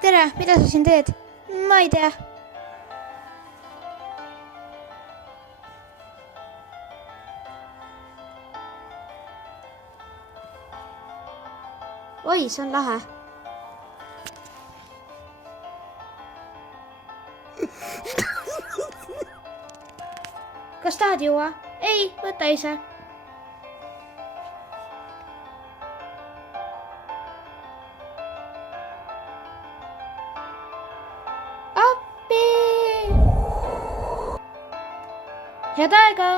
tere, mida sa siin teed? Ma ei tea. Oi, see on lahe. Kas tahad juua? Ei, võta ise. Appi! Head aega!